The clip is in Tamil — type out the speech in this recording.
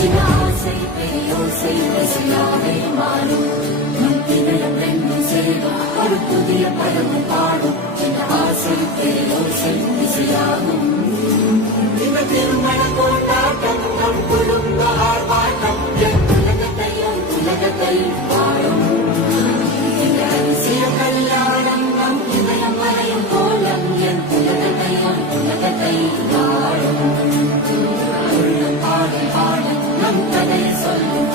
சின்ன ஆசை பெரியோசை இசையாவே மாறும். நம் இதயம் ரெண்டும் சேரும் ஒரு புதிய படமும் பாடும். சின்ன ஆசை பெரியோசை இசையாகும். இந்த திருமண கொண்டாட்டம் நம் குடும்ப ஆர்ப்பாட்டம் என் உலகத்தையும் வாழும். இந்த அதிசய கல்யாணம் நம் இதயம் மறையும் கோலம் என் உலகத்தையும் வாழும். பாடல் பாடல் நம் கதையை சொல்லும்